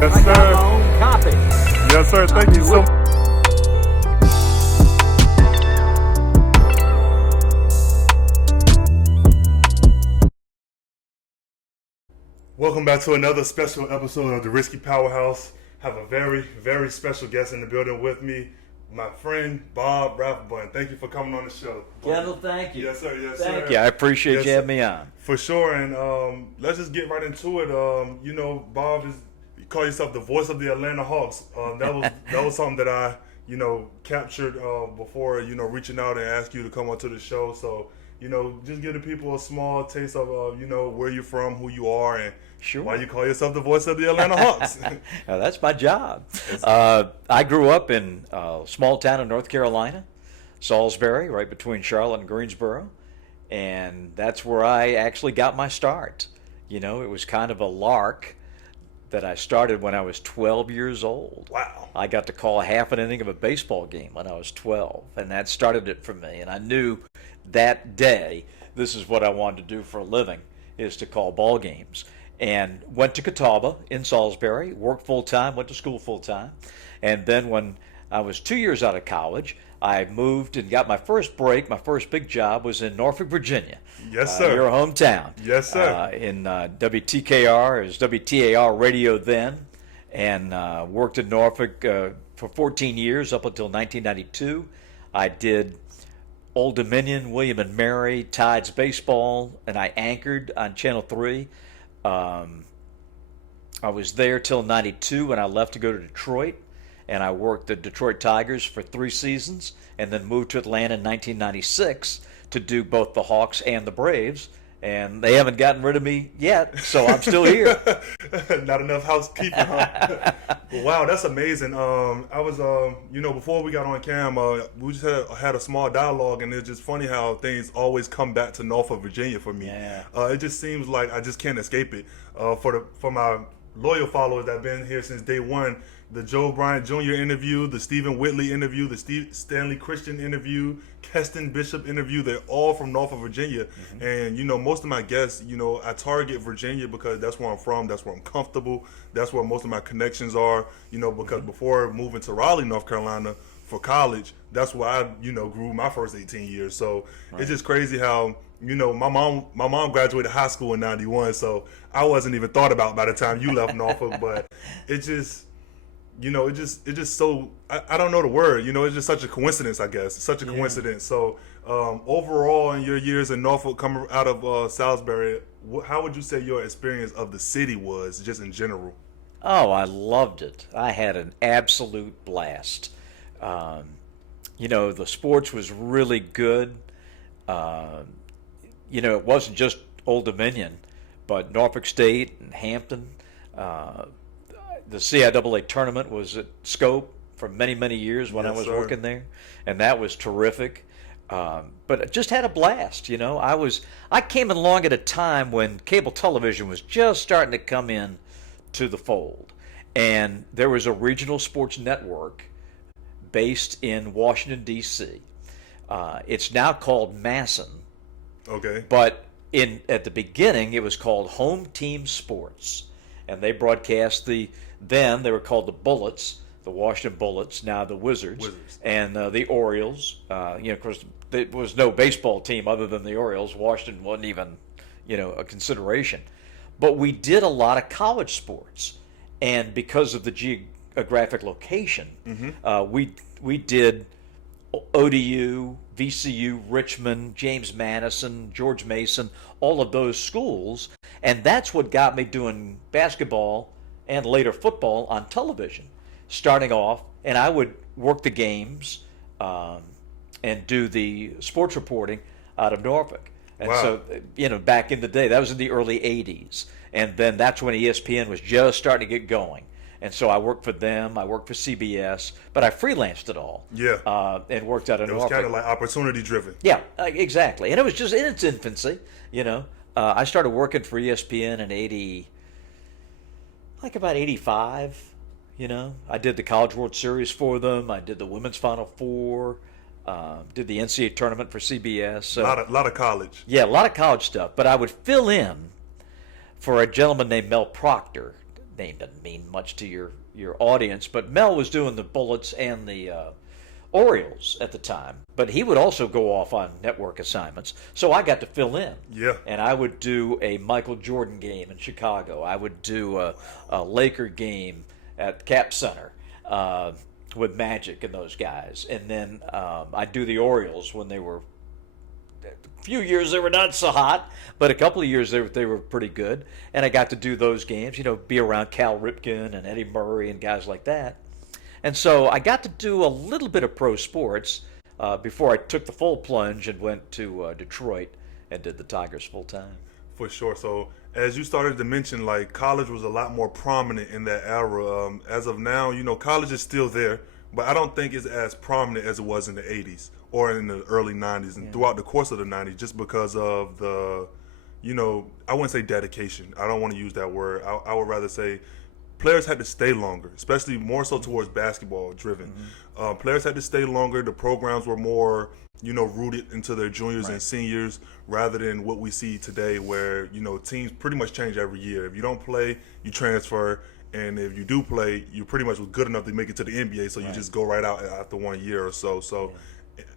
Yes, I got sir. my own copy. Yes, sir. Thank you so much. Welcome back to another special episode of the Risky Powerhouse. Have a very, very special guest in the building with me, my friend Bob Rathbun. Thank you for coming on the show. Kendall, thank you. Yes, sir. Yes, Thank sir. you. I appreciate Yes, you sir. having me on. For sure, and let's just get right into it. Bob is, you call yourself the voice of the Atlanta Hawks. That was something that I captured before reaching out and ask you to come onto the show. So just give the people a small taste of where you're from, who you are, and Sure. why you call yourself the voice of the Atlanta Hawks. That's my job. I grew up in a small town in North Carolina, Salisbury, right between Charlotte and Greensboro. And that's where I actually got my start. It was kind of a lark that I started when I was 12 years old. Wow. I got to call half an inning of a baseball game when I was 12, and that started it for me. And I knew that day this is what I wanted to do for a living, is to call ball games. And went to Catawba in Salisbury, worked full-time, went to school full-time. And then when I was 2 years out of college, I moved and got my first break. My first big job was in Norfolk, Virginia. Yes, sir. Your hometown. Yes, sir. In WTKR, it was WTAR radio then, and worked in Norfolk for 14 years up until 1992. I did Old Dominion, William and Mary, Tides baseball, and I anchored on Channel 3. I was there till 92 when I left to go to Detroit, and I worked the Detroit Tigers for 3 seasons, and then moved to Atlanta in 1996 to do both the Hawks and the Braves, and they haven't gotten rid of me yet, so I'm still here. Not enough housekeeping, huh? Wow, that's amazing. I was, before we got on cam, we just had a small dialogue, and it's just funny how things always come back to Norfolk, Virginia for me. Yeah. It just seems like I just can't escape it. For my loyal followers that have been here since day one, the Joe Bryant Jr. interview, the Stephen Whitley interview, the Stanley Christian interview, Keston Bishop interview, they're all from Norfolk, Virginia. Mm-hmm. And, most of my guests, I target Virginia because that's where I'm from, that's where I'm comfortable, that's where most of my connections are, because before moving to Raleigh, North Carolina for college, that's where I, grew my first 18 years. So It's just crazy how, my mom graduated high school in 91, so I wasn't even thought about by the time you left Norfolk, but it just... it just so I don't know the word. It's just such a coincidence, I guess. It's such a coincidence. So overall, in your years in Norfolk, coming out of Salisbury, how would you say your experience of the city was, just in general? Oh, I loved it. I had an absolute blast. The sports was really good. It wasn't just Old Dominion, but Norfolk State and Hampton. The CIAA tournament was at Scope for many, many years when I was working there, and that was terrific. But I just had a blast, I came along at a time when cable television was just starting to come in to the fold, and there was a regional sports network based in Washington, D.C. It's now called Masson. Okay. But at the beginning, it was called Home Team Sports, and they broadcast then they were called the Bullets, the Washington Bullets, now the Wizards. And the Orioles. Of course, there was no baseball team other than the Orioles. Washington wasn't even, a consideration. But we did a lot of college sports, and because of the geographic location, we did ODU, VCU, Richmond, James Madison, George Mason, all of those schools, and that's what got me doing basketball and later football on television, starting off, and I would work the games and do the sports reporting out of Norfolk. And Wow. So, back in the day, that was in the early 80s, and then that's when ESPN was just starting to get going. And so I worked for them, I worked for CBS, but I freelanced it all. Yeah. And worked out of Norfolk. It was kind of like opportunity driven. Yeah, exactly. And it was just in its infancy, I started working for ESPN in about 85, I did the College World Series for them. I did the Women's Final Four, did the NCAA tournament for CBS. So, a lot of college. Yeah, a lot of college stuff. But I would fill in for a gentleman named Mel Proctor. name doesn't mean much to your audience, but Mel was doing the Bullets and the Orioles at the time, but he would also go off on network assignments. So I got to fill in. Yeah. And I would do a Michael Jordan game in Chicago. I would do a Laker game at Cap Center with Magic and those guys. And then I'd do the Orioles when they were, a few years they were not so hot, but a couple of years they were pretty good. And I got to do those games, be around Cal Ripken and Eddie Murray and guys like that. And so I got to do a little bit of pro sports before I took the full plunge and went to Detroit and did the Tigers full time. For sure. So as you started to mention, like, college was a lot more prominent in that era. As of now, college is still there, but I don't think it's as prominent as it was in the 80s or in the early 90s and throughout the course of the 90s, just because of the, I wouldn't say dedication. I don't want to use that word. I would rather say players had to stay longer, especially more so towards basketball driven. Players had to stay longer. The programs were more, rooted into their juniors and seniors, rather than what we see today where, teams pretty much change every year. If you don't play, you transfer. And if you do play, you pretty much was good enough to make it to the NBA, so you just go right out after 1 year or so. So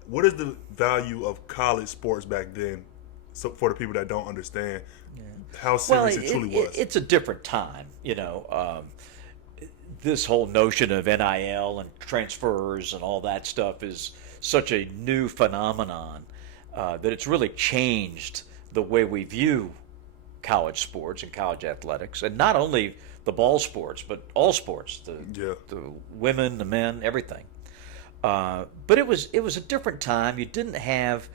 what is the value of college sports back then, so for the people that don't understand how serious it truly was? It's a different time, this whole notion of NIL and transfers and all that stuff is such a new phenomenon that it's really changed the way we view college sports and college athletics, and not only the ball sports, but all sports, the women, the men, everything. But it was a different time. You didn't have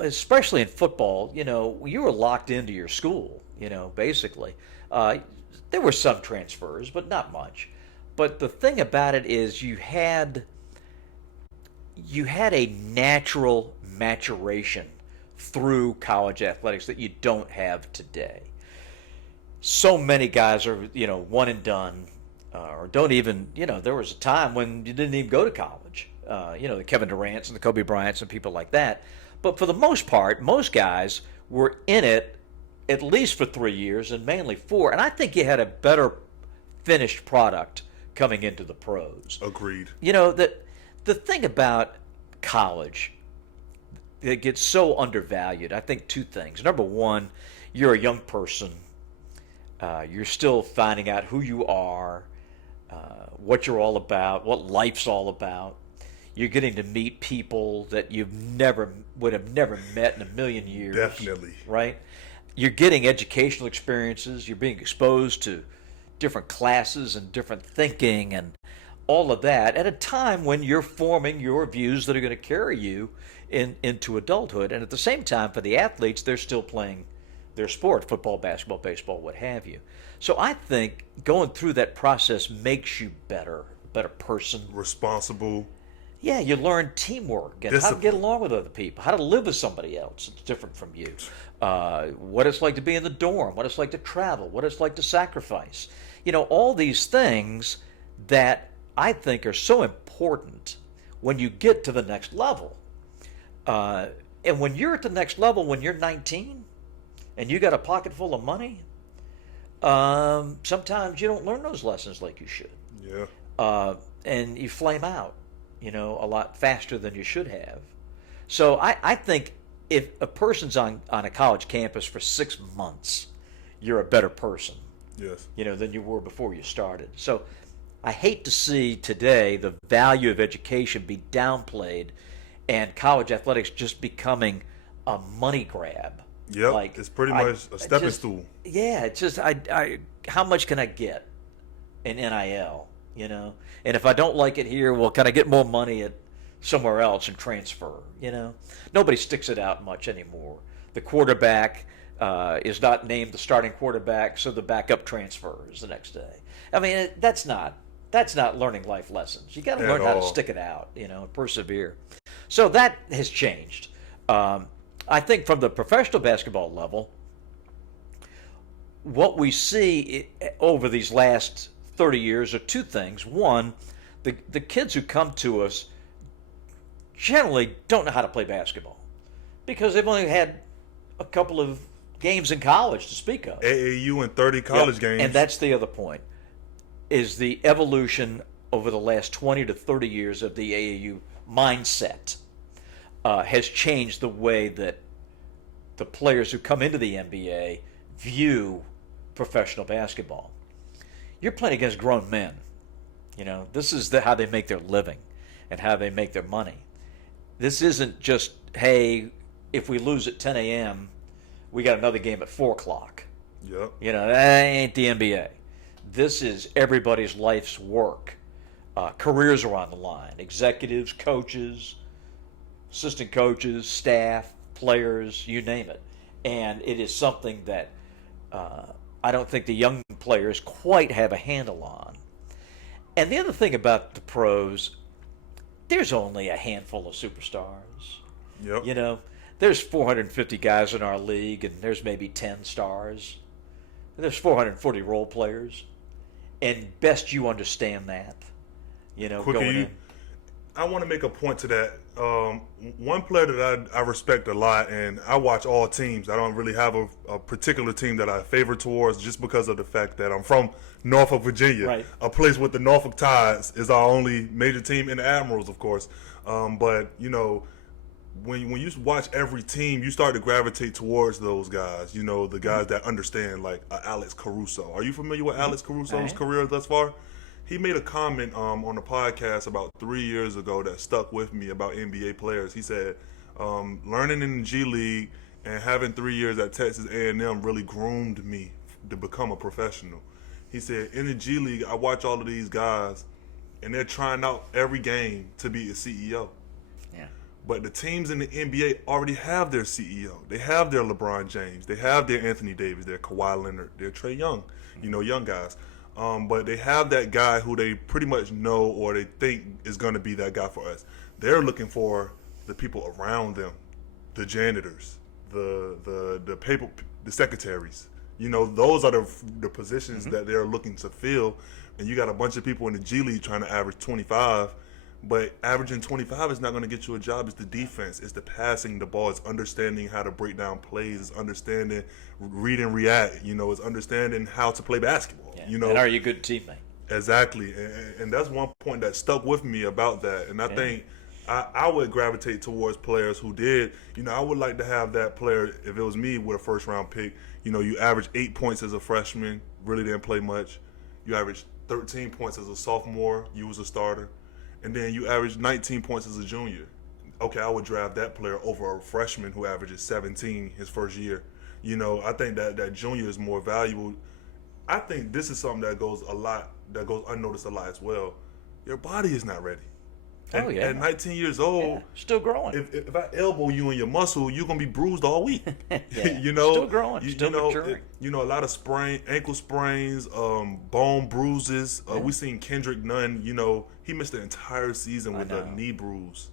especially in football, you were locked into your school, basically. There were some transfers, but not much. But the thing about it is you had a natural maturation through college athletics that you don't have today. So many guys are, one and done, or don't even, there was a time when you didn't even go to college. The Kevin Durant's and the Kobe Bryant's and people like that. But for the most part, most guys were in it at least for 3 years and mainly 4. And I think you had a better finished product coming into the pros. Agreed. The thing about college that gets so undervalued, I think 2 things. Number one, you're a young person. You're still finding out who you are, what you're all about, what life's all about. You're getting to meet people that you would have never met in a million years. Definitely. Right? You're getting educational experiences. You're being exposed to different classes and different thinking and all of that at a time when you're forming your views that are going to carry you into adulthood. And at the same time, for the athletes, they're still playing their sport, football, basketball, baseball, what have you. So I think going through that process makes you a better person. Responsible. Yeah, you learn teamwork and how to get along with other people, how to live with somebody else that's different from you, what it's like to be in the dorm, what it's like to travel, what it's like to sacrifice. All these things that I think are so important when you get to the next level. And when you're at the next level, when you're 19 and you got a pocket full of money, sometimes you don't learn those lessons like you should. Yeah. And you flame out, a lot faster than you should have. So I think if a person's on a college campus for 6 months, you're a better person. Yes. Than you were before you started. So I hate to see today the value of education be downplayed and college athletics just becoming a money grab. Yep, it's pretty much a stepping stool. Yeah, it's just how much can I get in NIL, And if I don't like it here, well, can I get more money at somewhere else and transfer, Nobody sticks it out much anymore. The quarterback is not named the starting quarterback, so the backup transfers the next day. I mean, that's not learning life lessons. You got to learn how to stick it out, and persevere. So that has changed. I think from the professional basketball level, what we see over these last 30 years are 2 things. One, the kids who come to us generally don't know how to play basketball because they've only had a couple of games in college to speak of. AAU and 30 college games. And that's the other point, is the evolution over the last 20 to 30 years of the AAU mindset has changed the way that the players who come into the NBA view professional basketball. You're playing against grown men. This is how they make their living and how they make their money. This isn't just, hey, if we lose at 10 a.m., we got another game at 4 o'clock. Yep. That ain't the NBA. This is everybody's life's work. Careers are on the line. Executives, coaches, assistant coaches, staff, players, you name it. And it is something that I don't think the young players quite have a handle on. And the other thing about the pros, there's only a handful of superstars. Yep. There's 450 guys in our league, and there's maybe 10 stars. And there's 440 role players. And best you understand that, going in. I want to make a point to that. One player that I respect a lot, and I watch all teams. I don't really have a particular team that I favor towards, just because of the fact that I'm from Norfolk, Virginia, right. A place with the Norfolk Tides is our only major team, and the Admirals, of course. But when you watch every team, you start to gravitate towards those guys. The guys that understand, like Alex Caruso. Are you familiar with Alex Caruso's career thus far? He made a comment on the podcast about 3 years ago that stuck with me about NBA players. He said, learning in the G League and having 3 years at Texas A&M really groomed me to become a professional. He said, in the G League, I watch all of these guys, and they're trying out every game to be a CEO. Yeah. But the teams in the NBA already have their CEO. They have their LeBron James. They have their Anthony Davis, their Kawhi Leonard, their Trae Young, young guys. But they have that guy who they pretty much know or they think is going to be that guy for us. They're looking for the people around them, the janitors, the paper, the secretaries. Those are the positions that they're looking to fill. And you got a bunch of people in the G League trying to average 25. But averaging 25 is not going to get you a job. It's the defense. It's the passing the ball. It's understanding how to break down plays. It's understanding read and react. It's understanding how to play basketball. Yeah. And are you a good teammate? Exactly. And that's one point that stuck with me about that. And I think I would gravitate towards players who did. I would like to have that player, if it was me with a first-round pick, you average 8 points as a freshman, really didn't play much. You average 13 points as a sophomore, you was a starter. And then you average 19 points as a junior. Okay, I would draft that player over a freshman who averages 17 his first year. I think that junior is more valuable. I think this is something that goes unnoticed a lot as well. Your body is not ready. At 19 years old, still growing. If I elbow you in your muscle, you're gonna be bruised all week. Still growing, still maturing. A lot of ankle sprains, bone bruises. We seen Kendrick Nunn. He missed the entire season with a knee bruise.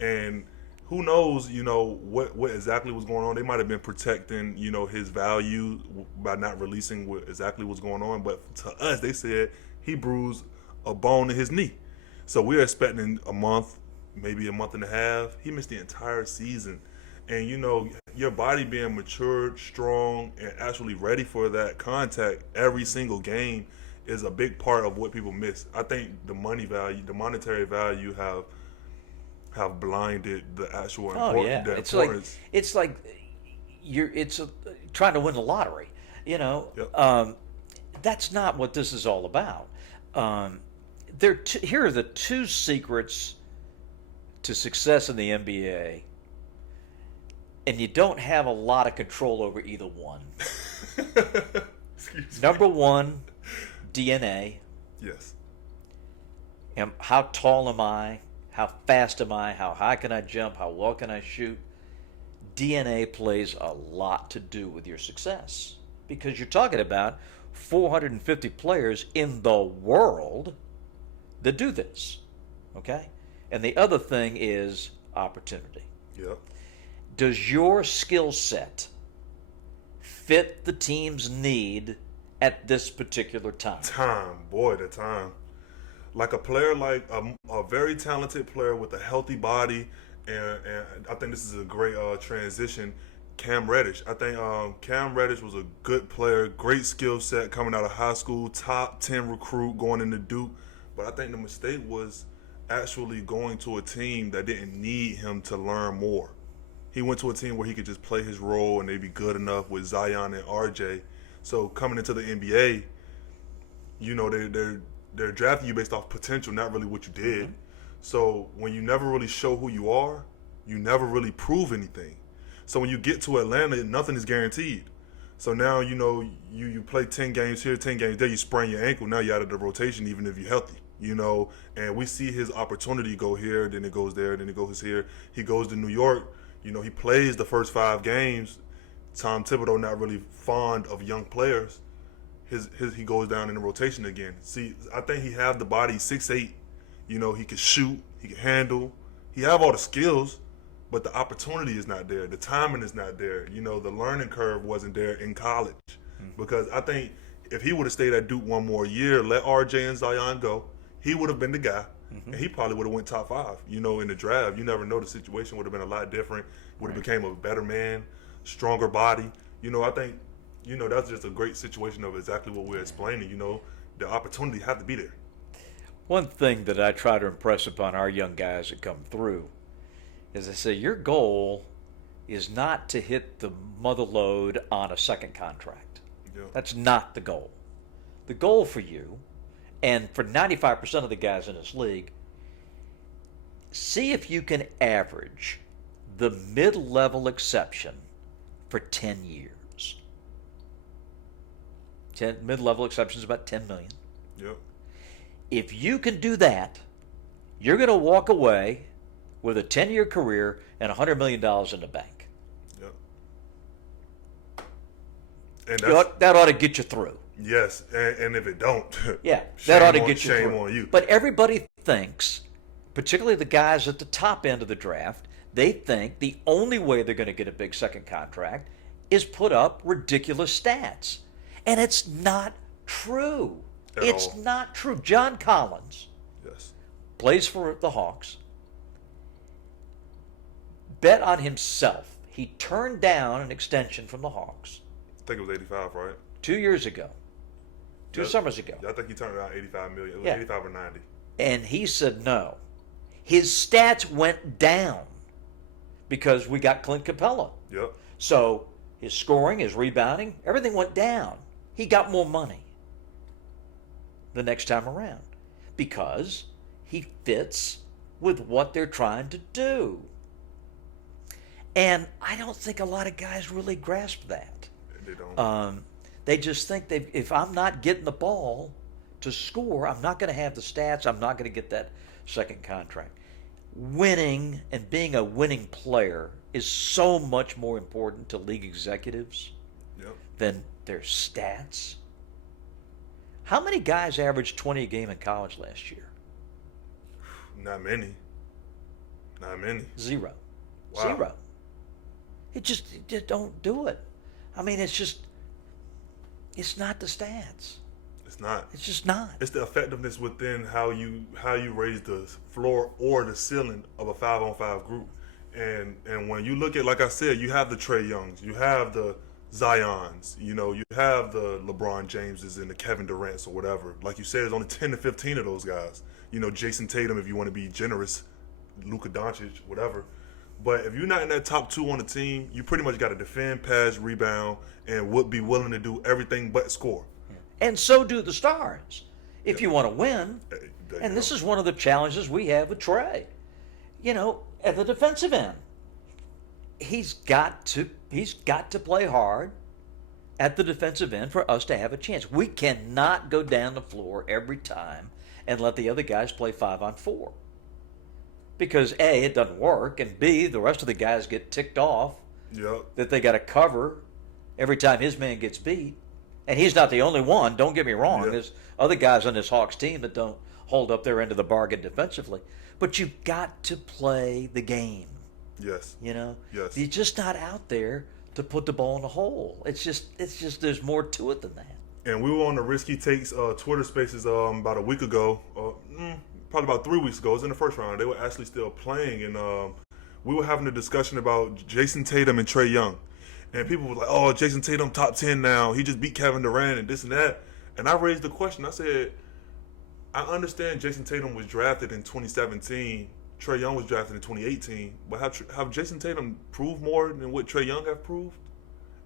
And who knows? What exactly was going on? They might have been protecting his value by not releasing what exactly was going on. But to us, they said he bruised a bone in his knee. So we're expecting a month, maybe a month and a half. He missed the entire season. And, your body being matured, strong, and actually ready for that contact every single game is a big part of what people miss. I think the monetary value have blinded the actual importance. It's like trying to win the lottery. Yep. That's not what this is all about. Here are the two secrets to success in the NBA, and you don't have a lot of control over either one. Number one, DNA. Yes. How tall am I? How fast am I? How high can I jump? How well can I shoot? DNA plays a lot to do with your success, because you're talking about 450 players in the world that do this, okay? And the other thing is opportunity. Yep. Does your skill set fit the team's need at this particular time? The time. Like a player, like a very talented player with a healthy body, and I think this is a great transition. Cam Reddish. I think Cam Reddish was a good player, great skill set coming out of high school, top 10 recruit going into Duke. But I think the mistake was actually going to a team that didn't need him to learn more. He went to a team where he could just play his role and they'd be good enough with Zion and RJ. So coming into the NBA, you know, they're drafting you based off potential, not really what you did. So when you never really show who you are, you never really prove anything. So when you get to Atlanta, nothing is guaranteed. So now, you know, you play 10 games here, 10 games there, you sprain your ankle, now you're out of the rotation even if you're healthy, you know. And we see his opportunity go here, then it goes there, then it goes here. He goes to New York, you know, he plays the first 5 games. Tom Thibodeau not really fond of young players. He goes down in the rotation again. See, I think he have the body, 6'8", you know, he can shoot, he can handle, he have all the skills, but the opportunity is not there. The timing is not there. You know, the learning curve wasn't there in college. Because I think if he would have stayed at Duke one more year, let RJ and Zion go, he would have been the guy. And he probably would have went top 5, you know, in the draft. You never know, the situation would have been a lot different. Would have became a better man, stronger body. You know, I think, you know, that's just a great situation of exactly what we're explaining. You know, the opportunity had to be there. One thing that I try to impress upon our young guys that come through is I say, your goal is not to hit the mother load on a second contract. Yeah. That's not the goal. The goal for you, and for 95% of the guys in this league, see if you can average the mid-level exception for 10 years. Mid-level exception is about $10 million. Yep. If you can do that, you're going to walk away with a 10-year career and $100 million in the bank. Yep. And That ought to get you through. yes, and if it don't, Yeah, that ought to get you shame through. on you. But everybody thinks, particularly the guys at the top end of the draft, they think the only way they're going to get a big second contract is put up ridiculous stats. And it's not true. It's not true. John Collins Yes. plays for the Hawks, bet on himself. He turned down an extension from the Hawks I think it was 85, right? 2 years ago, two Yep. summers ago. I think he turned around 85 million. It was Yeah. 85 or 90. And he said no. His stats went down because we got Clint Capella. Yep. So his scoring, his rebounding, everything went down. He got more money the next time around because he fits with what they're trying to do. And I don't think a lot of guys really grasp that. They don't. They just think if I'm not getting the ball to score, I'm not going to have the stats, I'm not going to get that second contract. Winning and being a winning player is so much more important to league executives Yep. than their stats. How many guys averaged 20 a game in college last year? Not many. Not many. Zero. Wow. Zero. It just don't do it. I mean, it's not the stats. It's not. It's just not. It's the effectiveness within how you raise the floor or the ceiling of a 5-on-5 group. And when you look at, like I said, you have the Trae Youngs, you have the Zions, you know, you have the LeBron Jameses and the Kevin Durant's or whatever. Like you said, there's only 10 to 15 of those guys. You know, Jason Tatum, if you want to be generous, Luka Doncic, whatever. But if you're not in that top 2 on the team, you pretty much got to defend, pass, rebound, and would be willing to do everything but score. And so do the stars if you want to win. There you And this go. is one of the challenges we have with Trae. You know, at the defensive end, he's got to play hard at the defensive end for us to have a chance. We cannot go down the floor every time and let the other guys play 5-on-4. Because A, it doesn't work, and B, the rest of the guys get ticked off Yep. that they got to cover every time his man gets beat. And he's not the only one, don't get me wrong. Yeah. There's other guys on this Hawks team that don't hold up their end of the bargain defensively. But you've got to play the game, Yes. you know? Yes. You're just not out there to put the ball in the hole. It's just there's more to it than that. And we were on the Risky Takes Twitter Spaces about a week ago, probably about 3 weeks ago. It was in the first round. They were actually still playing, and we were having a discussion about Jason Tatum and Trae Young. And people were like, "Oh, Jason Tatum top 10 now. He just beat Kevin Durant and this and that." And I raised the question. I said, I understand Jason Tatum was drafted in 2017. Trae Young was drafted in 2018. But have Jason Tatum proved more than what Trae Young have proved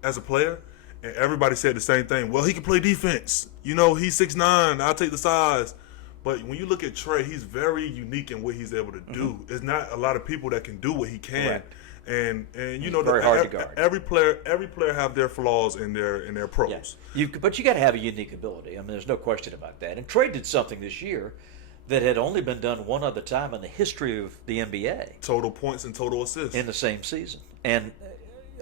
as a player? And everybody said the same thing. Well, he can play defense. You know, he's 6'9". I'll take the size. But when you look at Trae, he's very unique in what he's able to do. Mm-hmm. It's not a lot of people that can do what he can. Correct. And you know, very hard to guard. every player have their flaws in their pros. Yeah. But you got to have a unique ability. I mean, there's no question about that. And Trae did something this year that had only been done one other time in the history of the NBA. Total points and total assists in the same season, and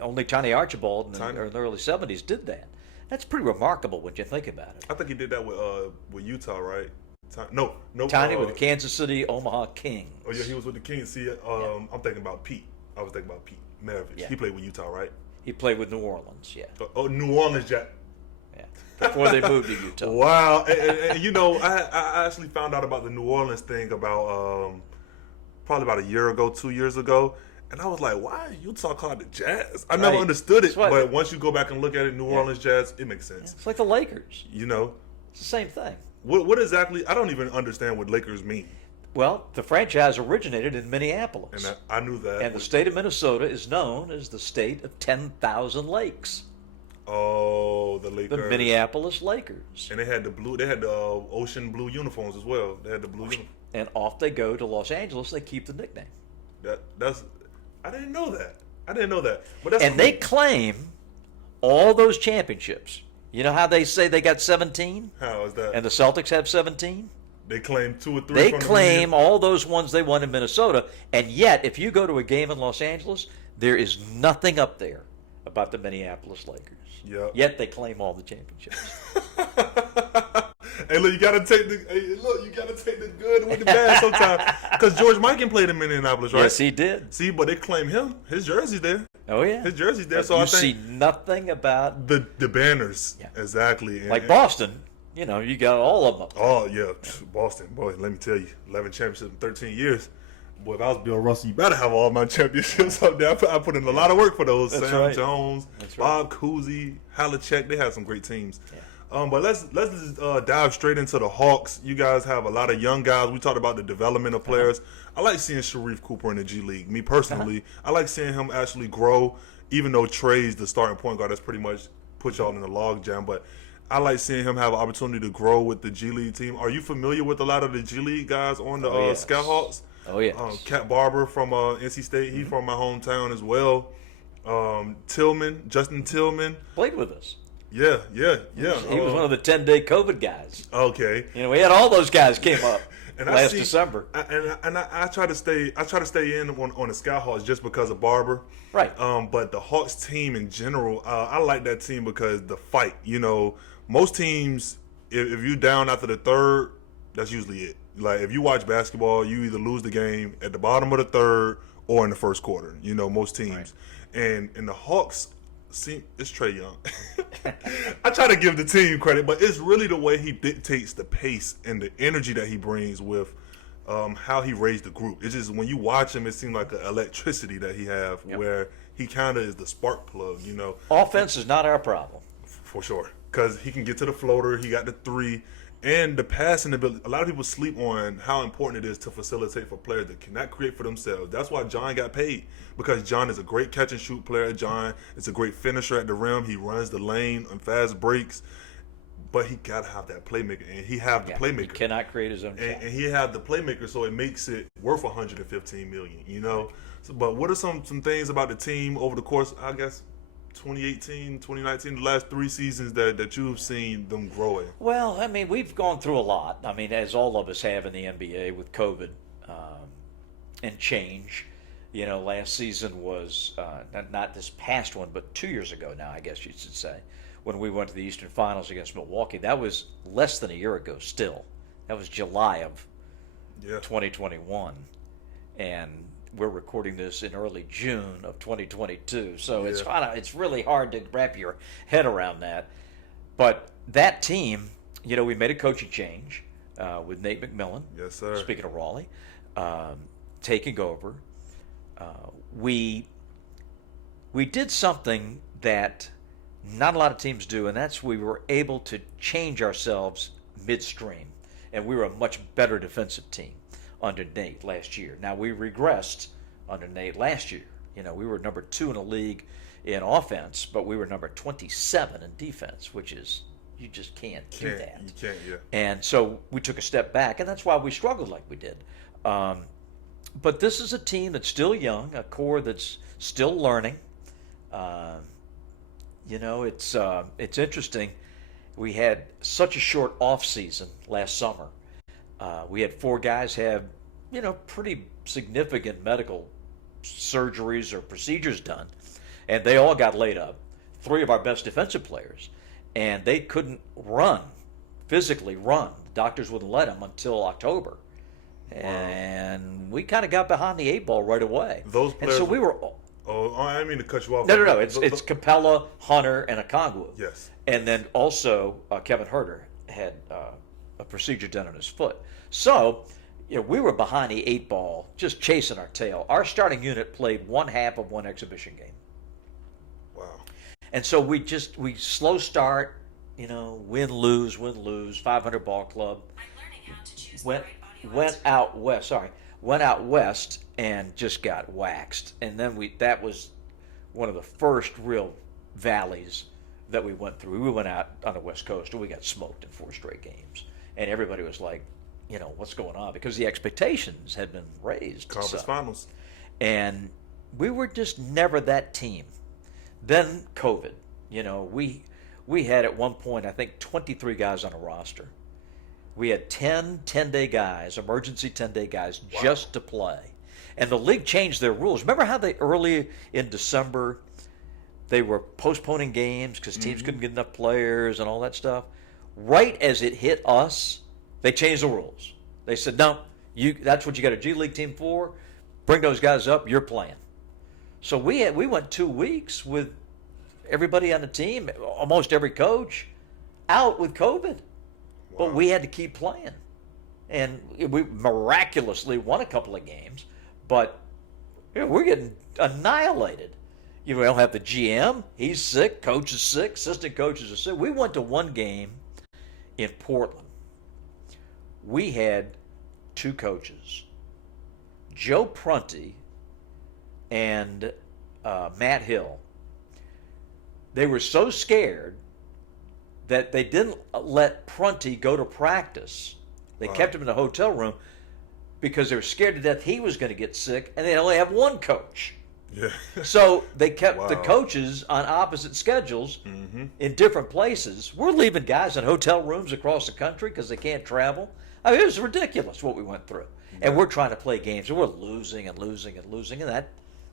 only Tiny Archibald in the early '70s did that. That's pretty remarkable when you think about it. I think he did that with Utah, right? No. Tiny with the Kansas City Omaha Kings. Oh yeah, he was with the Kings. See, I'm thinking about Pete. I was thinking about Pete Maravich. Yeah. He played with Utah, right? He played with New Orleans, yeah. New Orleans, Jack. Yeah. Before they moved to Utah. Wow. And you know, I actually found out about the New Orleans thing about probably about a year ago, 2 years ago. And I was like, why Utah called the Jazz? I never understood it. But once you go back and look at it, New Orleans Jazz, it makes sense. It's like the Lakers. You know? It's the same thing. What exactly? I don't even understand what Lakers mean. Well, the franchise originated in Minneapolis. And I knew that. And the state of Minnesota is known as the state of 10,000 lakes. Oh, the Lakers. The Minneapolis Lakers. And they had the ocean blue uniforms as well. They had the blue uniforms. And off they go to Los Angeles. They keep the nickname. I didn't know that. But that's and they claim all those championships. You know how they say they got 17? How is that? And the Celtics have 17? They claim 2 or 3. They claim all those ones they won in Minnesota, and yet if you go to a game in Los Angeles, there is nothing up there about the Minneapolis Lakers. Yep. Yet they claim all the championships. Hey, look, you gotta take the good with the bad sometimes. Because George Mikan played in Minneapolis, right? Yes, he did. See, but they claim him. His jersey's there. Oh yeah, his jersey's there. But so you I think see nothing about the banners. Yeah. Exactly. Like Boston. You know, you got all of them up there. Oh, yeah. Boston. Boy, let me tell you. 11 championships in 13 years. Boy, if I was Bill Russell, you better have all my championships up there. I put in a lot of work for those. That's Sam right. Jones, Bob Cousy, Havlicek. They had some great teams. Yeah. But let's just dive straight into the Hawks. You guys have a lot of young guys. We talked about the development of players. I like seeing Sharif Cooper in the G League. Me personally, I like seeing him actually grow, even though Trey's the starting point guard. That's pretty much put y'all in the log jam. But I like seeing him have an opportunity to grow with the G League team. Are you familiar with a lot of the G League guys on the Scout Hawks? Oh, yeah. Cat Barber from NC State. He's from my hometown as well. Justin Tillman. Played with us. Yeah. He was one of the 10-day COVID guys. Okay. You know, we had all those guys came up last December. I try to stay in on the Scout Hawks just because of Barber. Right. But the Hawks team in general, I like that team because the fight. You know, most teams, if you're down after the third, that's usually it. Like if you watch basketball, you either lose the game at the bottom of the third or in the first quarter. You know, most teams. Right. And the Hawks. See, it's Trae Young. I try to give the team credit, but it's really the way he dictates the pace and the energy that he brings with how he raised the group. It's just when you watch him, it seems like an electricity that he have where he kind of is the spark plug, you know. Offense is not our problem. For sure. Because he can get to the floater, he got the three, and the passing ability. A lot of people sleep on how important it is to facilitate for players that cannot create for themselves. That's why John got paid, because John is a great catch and shoot player. John is a great finisher at the rim. He runs the lane on fast breaks, but he got to have that playmaker, and he have the playmaker. He cannot create his own shot. And he have the playmaker, so it makes it worth $115 million, you know? Right. So, but what are some things about the team over the course, I guess, 2018, 2019, the last 3 seasons that you've seen them growing? Well, I mean, we've gone through a lot. I mean, as all of us have in the NBA with COVID and change. You know, last season was not this past one, but 2 years ago now, I guess you should say, when we went to the Eastern Finals against Milwaukee. That was less than a year ago still. That was July of 2021. And we're recording this in early June of 2022, so it's really hard to wrap your head around that. But that team, you know, we made a coaching change with Nate McMillan. Yes, sir. Speaking of Raleigh, taking over, we did something that not a lot of teams do, and that's we were able to change ourselves midstream, and we were a much better defensive team under Nate last year. Now, we regressed under Nate last year. We were number 2 in the league in offense, but we were number 27 in defense, which is, you just can't do that. You can't, yeah. And so we took a step back, and that's why we struggled like we did. But this is a team that's still young, a core that's still learning. It's interesting. We had such a short off season last summer. We had 4 guys have, pretty significant medical surgeries or procedures done, and they all got laid up. 3 of our best defensive players, and they couldn't physically run. The doctors wouldn't let them until October. Wow. And we kind of got behind the 8 ball right away. Those players. And so we were. Oh, I didn't mean to cut you off. No. It's Capella, Hunter, and Okongwu. Yes. And then also Kevin Herter had a procedure done on his foot. So, we were behind the 8 ball, just chasing our tail. Our starting unit played one half of one exhibition game. Wow. And so we slow start, win, lose, 500 ball club. I'm learning how to choose Went out west and just got waxed. And then that was one of the first real valleys that we went through. We went out on the West Coast and we got smoked in 4 straight games. And everybody was like, what's going on? Because the expectations had been raised. Conference finals. And we were just never that team. Then COVID. We had at one point, I think, 23 guys on a roster. We had 10-day guys, emergency 10-day guys, wow, just to play. And the league changed their rules. Remember how they early in December, they were postponing games because teams couldn't get enough players and all that stuff? Right as it hit us, they changed the rules. They said, no, that's what you got a G League team for. Bring those guys up, you're playing. So we went 2 weeks with everybody on the team, almost every coach, out with COVID. But we had to keep playing. And we miraculously won a couple of games, but we're getting annihilated. We don't have the GM. He's sick. Coach is sick. Assistant coaches are sick. We went to one game in Portland. We had 2 coaches, Joe Prunty and Matt Hill. They were so scared that they didn't let Prunty go to practice. They kept him in the hotel room because they were scared to death he was going to get sick, and they only have 1 coach. Yeah. So they kept the coaches on opposite schedules in different places. We're leaving guys in hotel rooms across the country because they can't travel. I mean, it was ridiculous what we went through. And we're trying to play games, and we're losing, and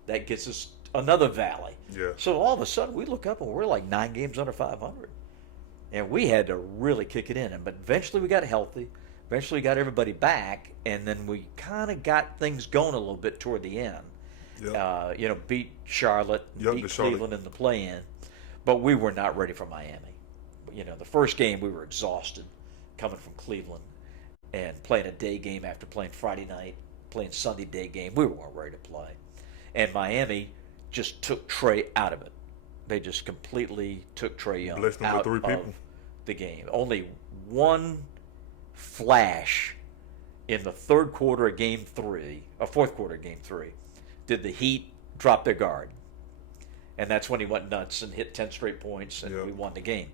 that gets us another valley. Yeah. So all of a sudden, we look up, and we're like 9 games under 500. And we had to really kick it in. But eventually we got healthy. Eventually got everybody back. And then we kind of got things going a little bit toward the end. Yep. Beat Charlotte, beat Cleveland in the play-in. But we were not ready for Miami. The first game we were exhausted coming from Cleveland and playing a day game after playing Friday night, playing Sunday day game. We weren't ready to play. And Miami just took Trey out of it. They just completely took Trey Young out of the game. Only 1 flash in the third quarter of Game 3, or fourth quarter of Game 3, did the Heat drop their guard. And that's when he went nuts and hit 10 straight points, and we won the game.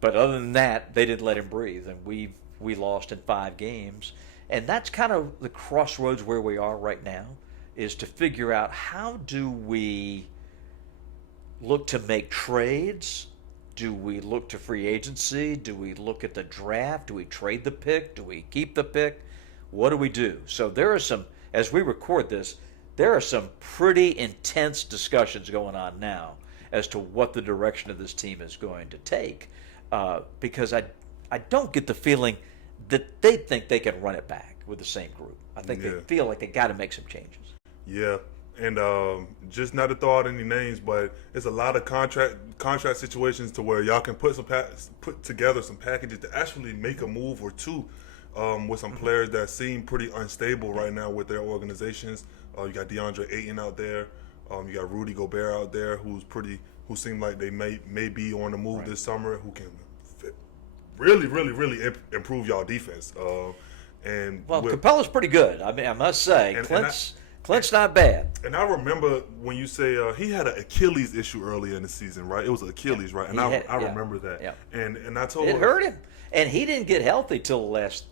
But other than that, they didn't let him breathe, and we lost in 5 games. And that's kind of the crossroads where we are right now, is to figure out how do we look to make trades? Do we look to free agency? Do we look at the draft? Do we trade the pick? Do we keep the pick? What do we do? So there are some, as we record this, there are some pretty intense discussions going on now as to what the direction of this team is going to take. Because I don't get the feeling that they think they can run it back with the same group. I think they feel like they got to make some changes. Yeah. And just not to throw out any names, but it's a lot of contract situations to where y'all can put together some packages to actually make a move or two with some players that seem pretty unstable right now with their organizations. You got DeAndre Ayton out there. You got Rudy Gobert out there, who seemed like they may be on the move this summer, who can really, really, really improve y'all defense. Capella's pretty good. I mean, I must say, Clint's not bad. And I remember when you say he had an Achilles issue earlier in the season, right? It was Achilles, right? And I remember that. Yeah. And I told it hurt him, and he didn't get healthy till the last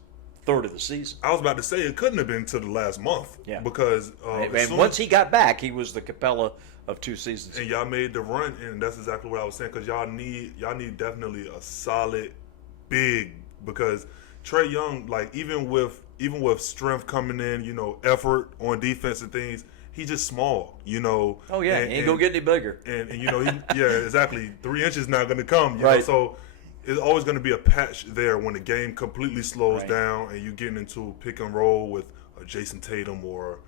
third of the season. I was about to say it couldn't have been till the last month. Yeah. Because and once he got back, he was the Capella of 2 seasons. And y'all made the run, and that's exactly what I was saying. Because y'all need definitely a solid big, because Trae Young, like even with strength coming in, effort on defense and things, he's just small, Oh yeah, he ain't gonna get any bigger. And exactly. 3 inches not gonna come, right. So it's always gonna be a patch there when the game completely slows down and you getting into pick and roll with Jason Tatum or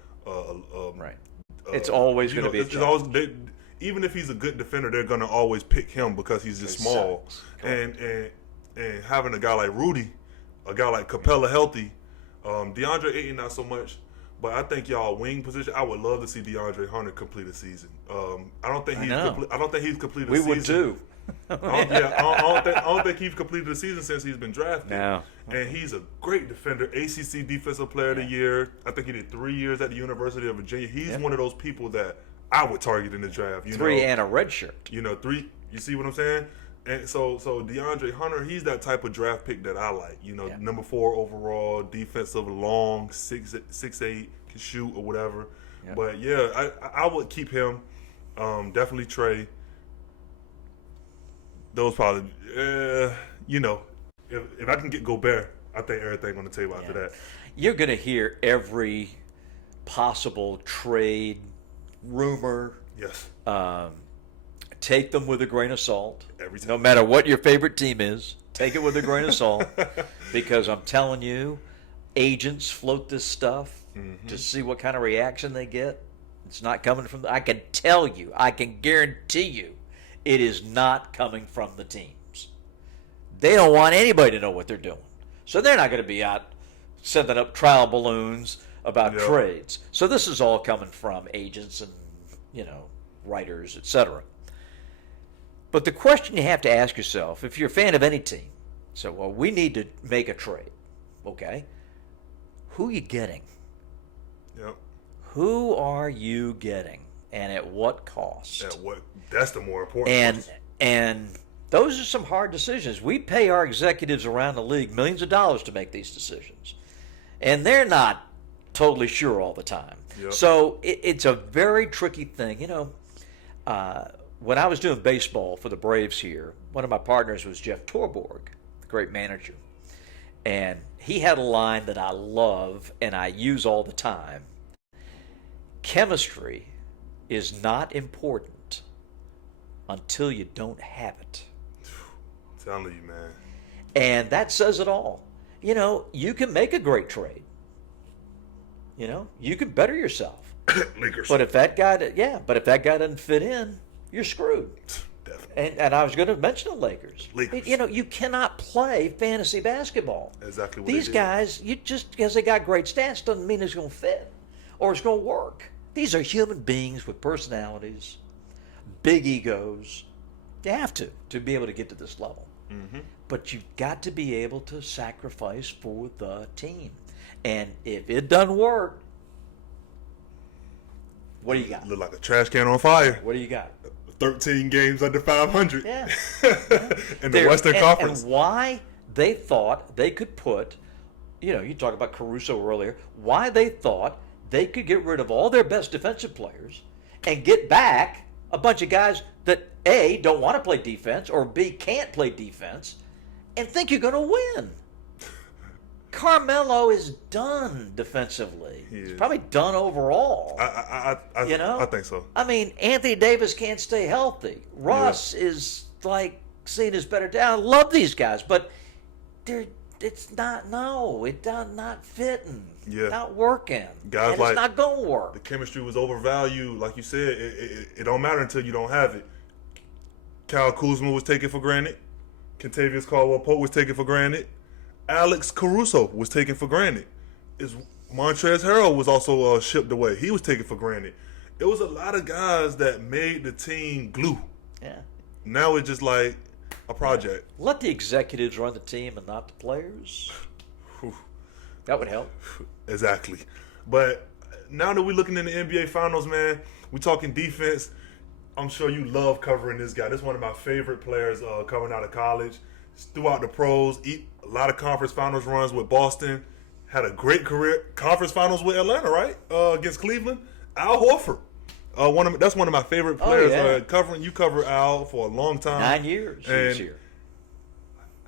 right. It's always gonna be. Even if he's a good defender, they're gonna always pick him because he's just small. And having a guy like Rudy, a guy like Capella healthy, DeAndre Ayton not so much, but I think y'all wing position. I would love to see DeAndre Hunter complete a season. I don't think he's completed a season. We would too. I don't think he's completed the season since he's been drafted. No. And he's a great defender, ACC Defensive Player of the Year. I think he did 3 years at the University of Virginia. He's one of those people that I would target in the draft. 3 and a red shirt. 3. You see what I'm saying? And so DeAndre Hunter, he's that type of draft pick that I like. Number 4 overall, defensive, long, 6'8", can shoot or whatever. Yeah. But yeah, I would keep him. Definitely Trae. Those probably, if I can get Gobert, I think everything on the table after that. You're going to hear every possible trade, rumor. Yes. Take them with a grain of salt. Every time. No matter what your favorite team is, take it with a grain of salt. Because I'm telling you, agents float this stuff to see what kind of reaction they get. It's not coming from I can tell you, I can guarantee you, it is not coming from the teams. They don't want anybody to know what they're doing. So they're not going to be out sending up trial balloons about trades. So this is all coming from agents and, writers, etc. But the question you have to ask yourself, if you're a fan of any team, we need to make a trade. Okay? Who are you getting? Yep. Who are you getting? And at what cost? That's the more important question. And those are some hard decisions. We pay our executives around the league millions of dollars to make these decisions. And they're not totally sure all the time. Yep. So it's a very tricky thing. When I was doing baseball for the Braves here, one of my partners was Jeff Torborg, the great manager. And he had a line that I love and I use all the time. Chemistry is not important until you don't have it. I'm telling you, man. And that says it all. You can make a great trade. You can better yourself. Lakers. But if that guy doesn't fit in, you're screwed. Definitely. And I was going to mention the Lakers. Lakers. You cannot play fantasy basketball. Exactly what these guys, just because they got great stats doesn't mean it's going to fit or it's going to work. These are human beings with personalities, big egos. You have to be able to get to this level. Mm-hmm. But you've got to be able to sacrifice for the team. And if it doesn't work, what do you got? Look like a trash can on fire. What do you got? 13 games under 500. Yeah. In the Western Conference. And why they thought they could put, you talked about Caruso earlier, why they thought they could get rid of all their best defensive players and get back a bunch of guys that, A, don't want to play defense, or B, can't play defense, and think you're going to win. Carmelo is done defensively. He's probably done overall. I think so. I mean, Anthony Davis can't stay healthy. Russ is seeing his better day. I love these guys, but it's not fitting. Yeah. Not working. Guys, and it's not going to work. The chemistry was overvalued. Like you said, it don't matter until you don't have it. Kyle Kuzma was taken for granted. Kentavious Caldwell-Pope was taken for granted. Alex Caruso was taken for granted. Montrezl Harrell was also shipped away. He was taken for granted. it was a lot of guys that made the team glue. Yeah. Now it's just like a project. Let the executives run the team and not the players. That would help. Exactly. But now that we're looking in the NBA Finals, man, we're talking defense. I'm sure you love covering this guy. This is one of my favorite players coming out of college. Throughout the pros, a lot of conference finals runs with Boston. Had a great career. Conference finals with Atlanta, right? Against Cleveland. Al Horford. That's one of my favorite players. You cover Al for a long time. 9 years he was here.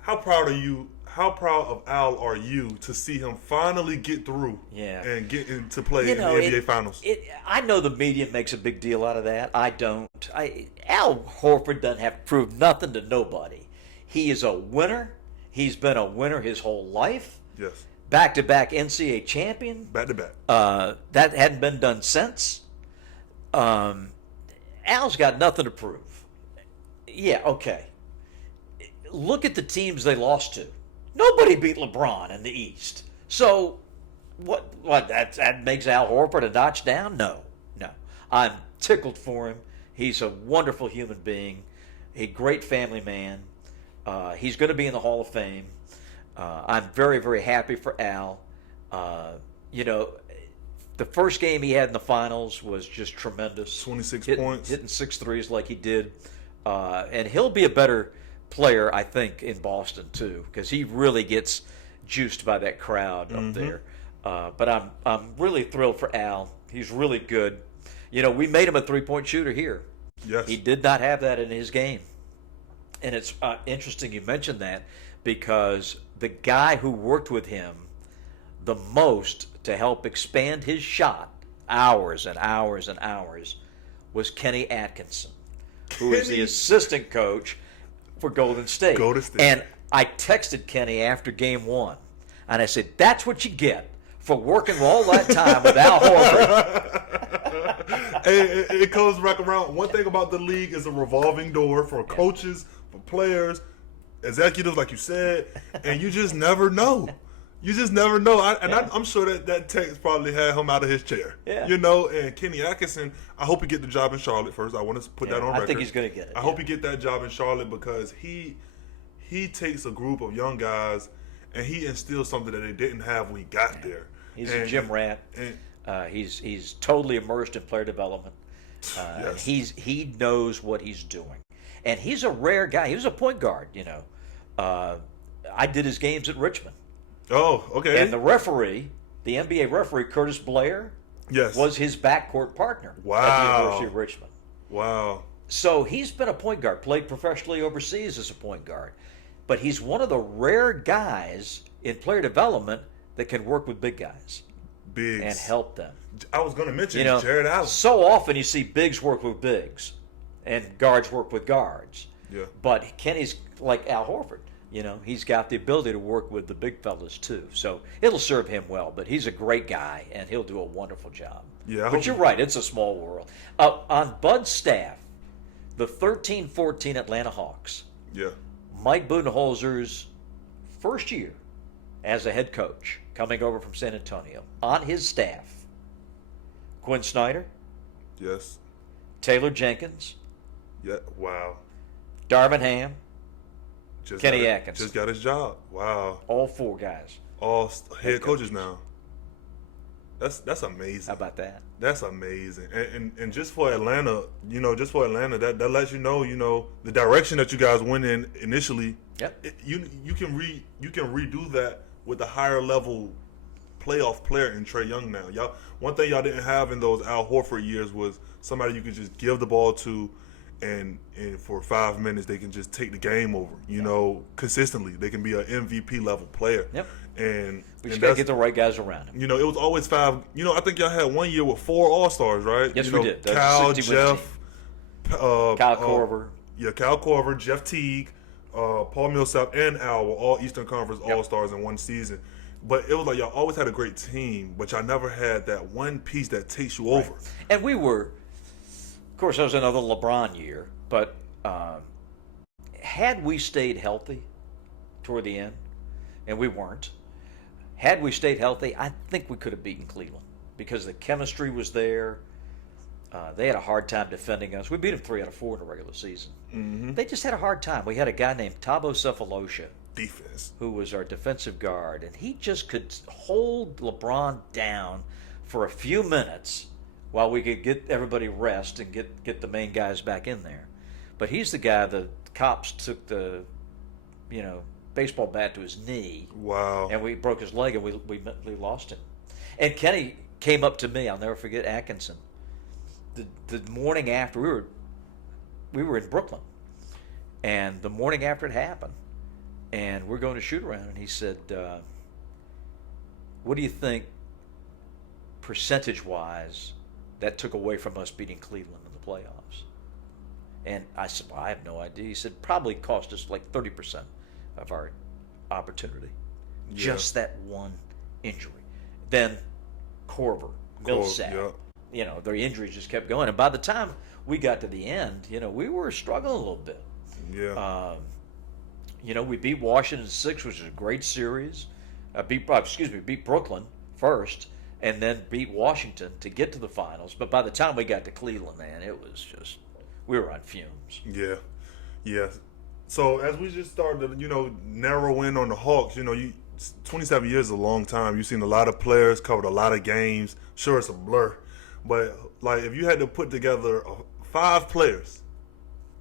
How proud of Al are you to see him finally get through and get into play in the NBA Finals? I know the media makes a big deal out of that. I don't. Al Horford doesn't have to prove nothing to nobody. He is a winner. He's been a winner his whole life. Yes. Back-to-back NCAA champion. Back-to-back. That hadn't been done since. Al's got nothing to prove. Yeah, okay. Look at the teams they lost to. Nobody beat LeBron in the East. So, what? That makes Al Horford a notch down? No. I'm tickled for him. He's a wonderful human being, a great family man. He's going to be in the Hall of Fame. I'm very, very happy for Al. The first game he had in the finals was just tremendous. 26 points. Hitting 6 threes like he did. And he'll be a better player, I think, in Boston, too, because he really gets juiced by that crowd up there. But I'm really thrilled for Al. He's really good. We made him a three-point shooter here. Yes. He did not have that in his game. And it's interesting you mentioned that because the guy who worked with him the most to help expand his shot, hours and hours and hours, was Kenny Atkinson, who is the assistant coach for Golden State. And I texted Kenny after game 1, and I said, that's what you get for working all that time with Al Horford. It comes back around. One thing about the league is a revolving door for coaches, for players, executives, like you said, and you just never know. I'm sure that text probably had him out of his chair. Yeah. And Kenny Atkinson, I hope he get the job in Charlotte first. I want to put that on record. I think he's going to get it. I hope he get that job in Charlotte because he takes a group of young guys and he instills something that they didn't have when he got there. He's a gym rat. He's totally immersed in player development. Yes. He knows what he's doing. And he's a rare guy. He was a point guard, I did his games at Richmond. Oh, okay. And the referee, the NBA referee, Curtis Blair, was his backcourt partner at the University of Richmond. Wow. So he's been a point guard, played professionally overseas as a point guard. But he's one of the rare guys in player development that can work with big guys. Bigs. And help them. I was going to mention Jared Allen. So often you see bigs work with bigs and guards work with guards. Yeah. But Kenny's like Al Horford. He's got the ability to work with the big fellas too. So it'll serve him well. But he's a great guy, and he'll do a wonderful job. Yeah. But you're right. It's a small world. On Bud's staff, the 13-14 Atlanta Hawks. Yeah. Mike Budenholzer's first year as a head coach, coming over from San Antonio. On his staff, Quinn Snyder. Yes. Taylor Jenkins. Yeah. Wow. Darvin Ham. Kenny Atkinson. Just got his job. Wow. All 4 guys. All head coaches now. That's amazing. How about that? That's amazing. And just for Atlanta, that lets you know, the direction that you guys went in initially. Yep. You can redo that with a higher level playoff player in Trae Young now. One thing y'all didn't have in those Al Horford years was somebody you could just give the ball to and for 5 minutes they can just take the game over, consistently. They can be an MVP level player. Yep. And you got to get the right guys around him. It was always 5. I think y'all had 1 year with 4 All-Stars, right? Yes, we did. Cal, Jeff, Kyle Korver. Kyle Korver, Jeff Teague, Paul Millsap, and Al were all Eastern Conference All-Stars in one season. But it was like y'all always had a great team, but y'all never had that one piece that takes you over. And we were, of course, that was another LeBron year, but had we stayed healthy toward the end, and we weren't, had we stayed healthy, I think we could have beaten Cleveland because the chemistry was there. They had a hard time defending us. We beat them 3 out of 4 in the regular season. Mm-hmm. They just had a hard time. We had a guy named Thabo Cephalosha, Defense. who was our defensive guard, and he just could hold LeBron down for a few minutes while we could get everybody rest and get the main guys back in there. But he's the guy the cops took the, baseball bat to his knee. Wow. And we broke his leg, and we lost him. And Kenny came up to me. I'll never forget Atkinson. The morning after we were in Brooklyn, and the morning after it happened, and we're going to shoot around, and he said, "What do you think, percentage-wise, that took away from us beating Cleveland in the playoffs?" And I said, "Well, I have no idea." He said, "Probably cost us like 30% of our opportunity, just that one injury." Then Korver, Millsap. Yeah. Their injuries just kept going. And by the time we got to the end, we were struggling a little bit. Yeah. We beat Washington 6, which was a great series. Beat Brooklyn first, and then beat Washington to get to the finals. But by the time we got to Cleveland, man, it was just, we were on fumes. Yeah. Yeah. So as we just started to, narrow in on the Hawks, 27 years is a long time. You've seen a lot of players, covered a lot of games. Sure, it's a blur. But, if you had to put together 5 players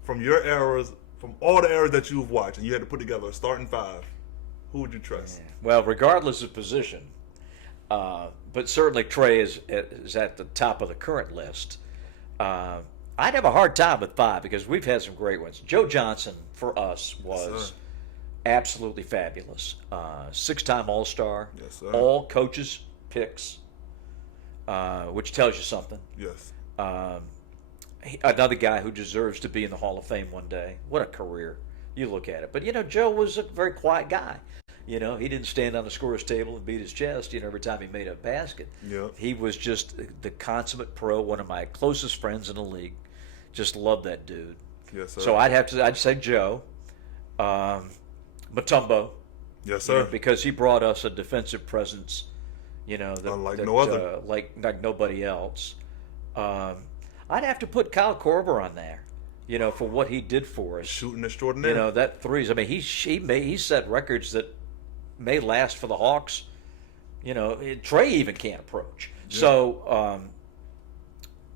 from your eras, from all the eras that you've watched, and you had to put together a starting 5, who would you trust? Yeah. Well, regardless of position, but certainly Trey is at the top of the current list. I'd have a hard time with 5 because we've had some great ones. Joe Johnson, for us, was absolutely fabulous. 6-time All-Star. Yes, sir. All coaches' picks, which tells you something. Yes. Another guy who deserves to be in the Hall of Fame one day. What a career. You look at it. But, Joe was a very quiet guy. He didn't stand on the scorer's table and beat his chest, every time he made a basket. Yeah. He was just the consummate pro, one of my closest friends in the league. Just loved that dude. Yes, sir. So I'd say Joe. Mutombo. Yes, sir. Because he brought us a defensive presence, unlike no other. Like nobody else. I'd have to put Kyle Korver on there, for what he did for us. Shooting extraordinary. That threes. I mean, he set records that may last for the Hawks. Trey even can't approach. Yeah. So,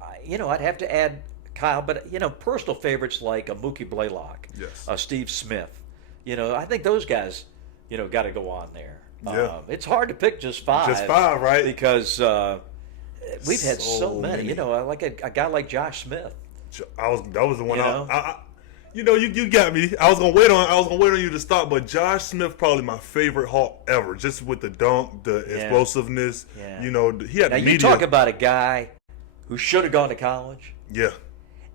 I'd have to add Kyle, but personal favorites like Mookie Blaylock, yes, Steve Smith. I think those guys, got to go on there. Yeah. It's hard to pick just 5. Just 5, right? Because we've had so many. Like a guy like Josh Smith. That was the one. You got me. I was gonna wait on you to stop, but Josh Smith probably my favorite Hawk ever. Just with the dunk, the explosiveness. Yeah. He had. Now you talk about a guy who should have gone to college. Yeah.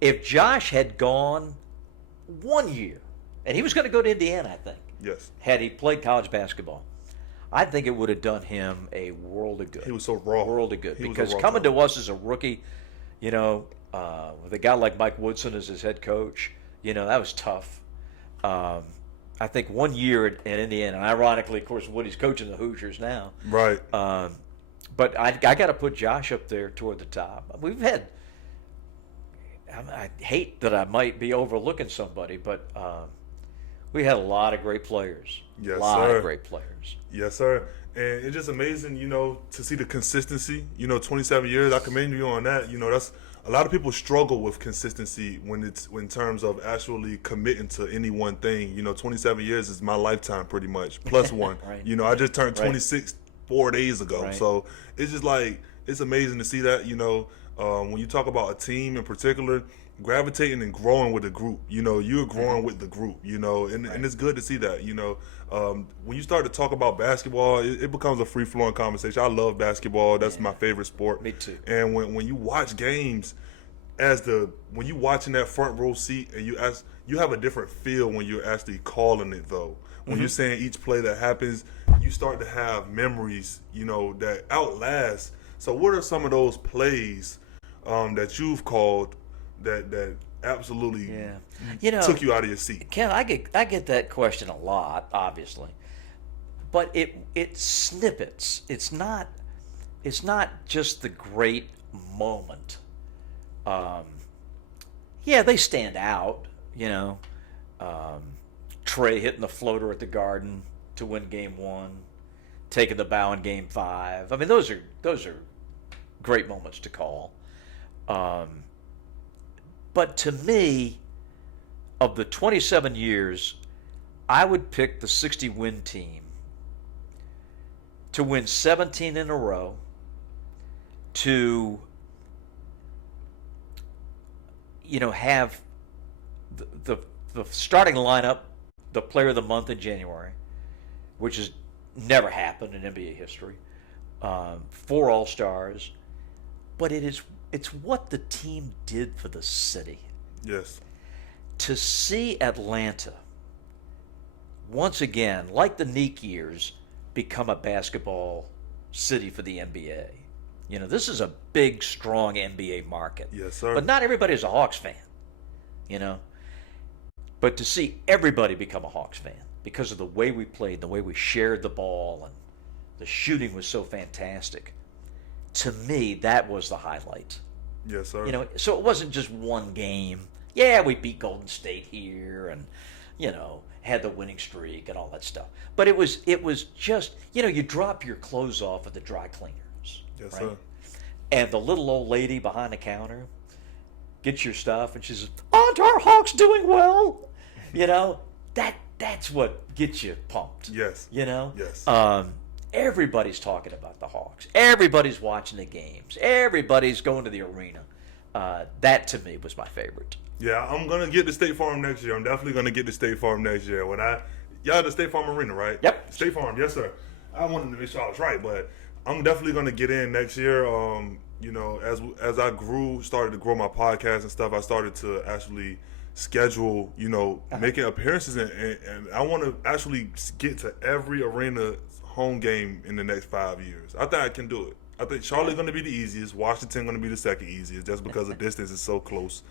If Josh had gone 1 year, and he was going to go to Indiana, I think. Yes. Had he played college basketball, I think it would have done him a world of good. He was so raw. World of good. Because coming to us as a rookie, with a guy like Mike Woodson as his head coach, that was tough. I think 1 year in Indiana, and ironically, of course, Woody's coaching the Hoosiers now. Right. But I got to put Josh up there toward the top. We've had, I hate that I might be overlooking somebody, but we had a lot of great players. Yes, a lot sir. of great players. Yes, sir. And it's just amazing, to see the consistency. 27 years, I commend you on that. That's a lot of people struggle with consistency in terms of actually committing to any one thing. 27 years is my lifetime pretty much, plus one. Right. I just turned 26 4 days ago. Right. So it's just it's amazing to see that, when you talk about a team in particular, gravitating and growing with the group, you're growing with the group, and it's good to see that, when you start to talk about basketball, it becomes a free-flowing conversation. I love basketball. That's my favorite sport. Me too. And when you watch games, when you watching that front row seat, and you have a different feel when you're actually calling it, though. When you're saying each play that happens, you start to have memories, that outlast. So what are some of those plays that you've called that absolutely took you out of your seat? Ken, I get that question a lot, obviously, but it's snippets. It's not just the great moment. Yeah, they stand out. Trey hitting the floater at the Garden to win Game 1, taking the bow in Game 5. I mean, those are great moments to call. But to me, of the 27 years, I would pick the 60-win team to win 17 in a row, to have the starting lineup, the player of the month in January, which has never happened in NBA history. 4 All-Stars, but it's what the team did for the city. Yes. To see Atlanta once again, like the Neek years, become a basketball city for the NBA. This is a big, strong NBA market. Yes, sir. But not everybody's a Hawks fan. But to see everybody become a Hawks fan because of the way we played, the way we shared the ball, and the shooting was so fantastic. To me, that was the highlight. Yes, sir. So it wasn't just one game. Yeah, we beat Golden State here and, had the winning streak and all that stuff. But it was just, you drop your clothes off at the dry cleaners. Yes, right? sir. And the little old lady behind the counter gets your stuff and she says, "Aren't our Hawks doing well?" That's what gets you pumped. Yes. Yes. Everybody's talking about the Hawks. Everybody's watching the games. Everybody's going to the arena. That, to me, was my favorite. Yeah, I'm going to get to State Farm next year. I'm definitely going to get to State Farm next year. Y'all at the State Farm Arena, right? Yep. State Farm, yes, sir. I wanted to make sure I was right, but I'm definitely going to get in next year. As I started to grow my podcast and stuff, I started to actually schedule, making appearances, and I want to actually get to every arena home game in the next 5 years. I think I can do it. I think Charlotte's going to be the easiest. Washington going to be the second easiest, just because the distance is so close.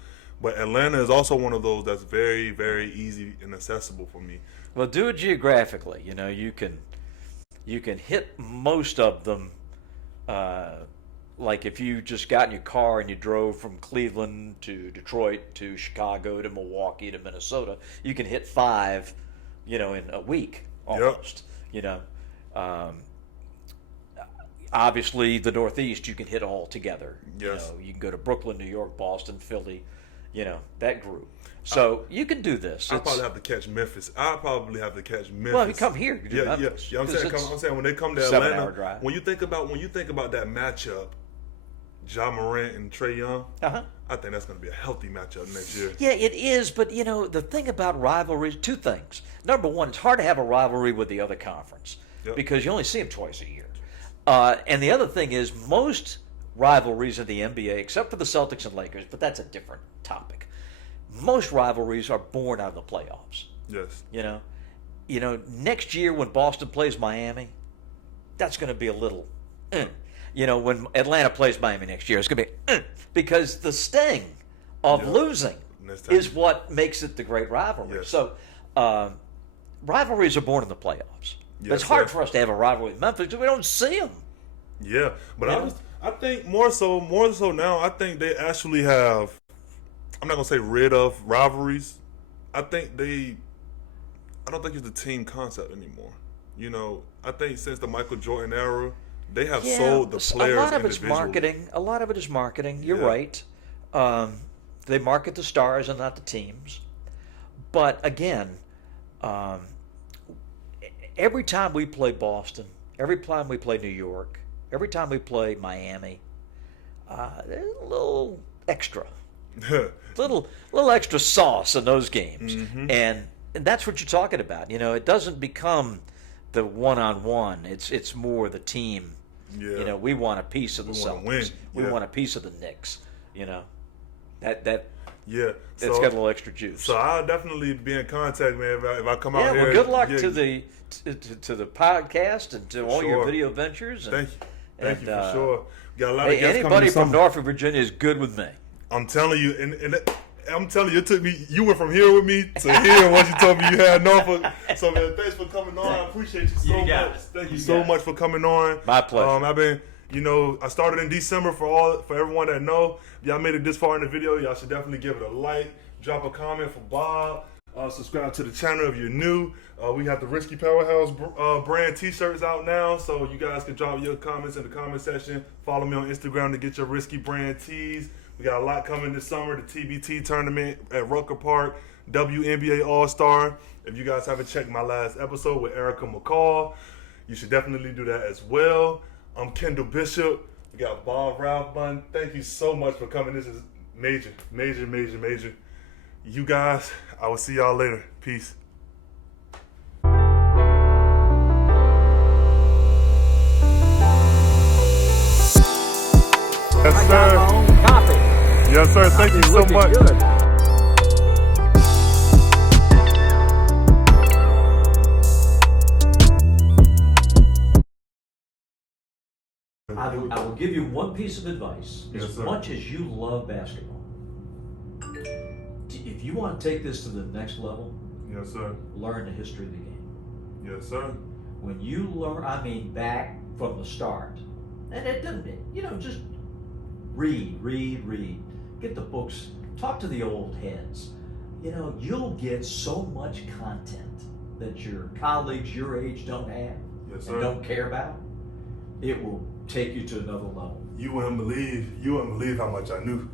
But Atlanta is also one of those that's very, very easy and accessible for me. Well, do it geographically. You can hit most of them. Like if you just got in your car and you drove from Cleveland to Detroit to Chicago to Milwaukee to Minnesota, you can hit 5, in a week almost. Yep. Obviously, the Northeast you can hit all together. Yes. You can go to Brooklyn, New York, Boston, Philly, that group. So you can do this. I'll probably have to catch Memphis. Well, you come here. You can do Memphis. Yeah. I'm saying when they come to 7-hour Atlanta, drive. when you think about that matchup, Ja Morant and Trae Young, I think that's going to be a healthy matchup next year. Yeah, it is. But the thing about rivalries, 2 things. Number one, it's hard to have a rivalry with the other conference because you only see them twice a year. And the other thing is, most rivalries in the NBA, except for the Celtics and Lakers, but that's a different topic. Most rivalries are born out of the playoffs. Yes. Next year when Boston plays Miami, that's going to be a little. When Atlanta plays Miami next year, it's going to be because the sting of losing is what makes it the great rivalry. Yes. So rivalries are born in the playoffs. But it's hard for us to have a rivalry with Memphis because we don't see them. Yeah, but I think more so now, I think they actually have, I'm not going to say rid of rivalries. I don't think it's the team concept anymore. I think since the Michael Jordan era, they have sold the players. A lot of it is marketing. You're right. They market the stars and not the teams. But again, every time we play Boston, every time we play New York, every time we play Miami, there's a little extra, little extra sauce in those games, and that's what you're talking about. It doesn't become the one-on-one. It's more the team. Yeah. We want a piece of the Celtics. We Yeah. want a piece of the Knicks. That. Yeah, it's got a little extra juice. So I'll definitely be in contact, man. If I come out yeah, here. Well, good luck to the podcast and to all your video ventures. Thank you. Thank you for sure. Got a lot of guests anybody coming from Norfolk, Virginia is good with me. I'm telling you, and I'm telling you, you went from here with me to here once you told me you had Norfolk. So, man, thanks for coming on. I appreciate you so much. Thank you so much for coming on. My pleasure. I've been, You know, I started in December for everyone that know. If y'all made it this far in the video, y'all should definitely give it a like, drop a comment for Bob, subscribe to the channel if you're new. We have the Risky Powerhouse brand t-shirts out now, so you guys can drop your comments in the comment section. Follow me on Instagram to get your Risky brand tees. We got a lot coming this summer, the TBT tournament at Rucker Park, WNBA All-Star. If you guys haven't checked my last episode with Erica McCall, you should definitely do that as well. I'm Kendall Bishop. We got Bob Rathbun. Thank you so much for coming. This is major, major, major, major. You guys, I will see y'all later. Peace. Yes, I sir. got my own copy. Yes, sir. Thank you so much. Good. I will give you one piece of advice. Yes, As sir. much as you love basketball, if you want to take this to the next level, Yes, sir. learn the history of the game. Yes, sir. When you learn, I mean, back from the start, and it doesn't, just read. Get the books, talk to the old heads. You'll get so much content that your colleagues your age don't have Yes, sir. and don't care about. It will take you to another level. You wouldn't believe how much I knew.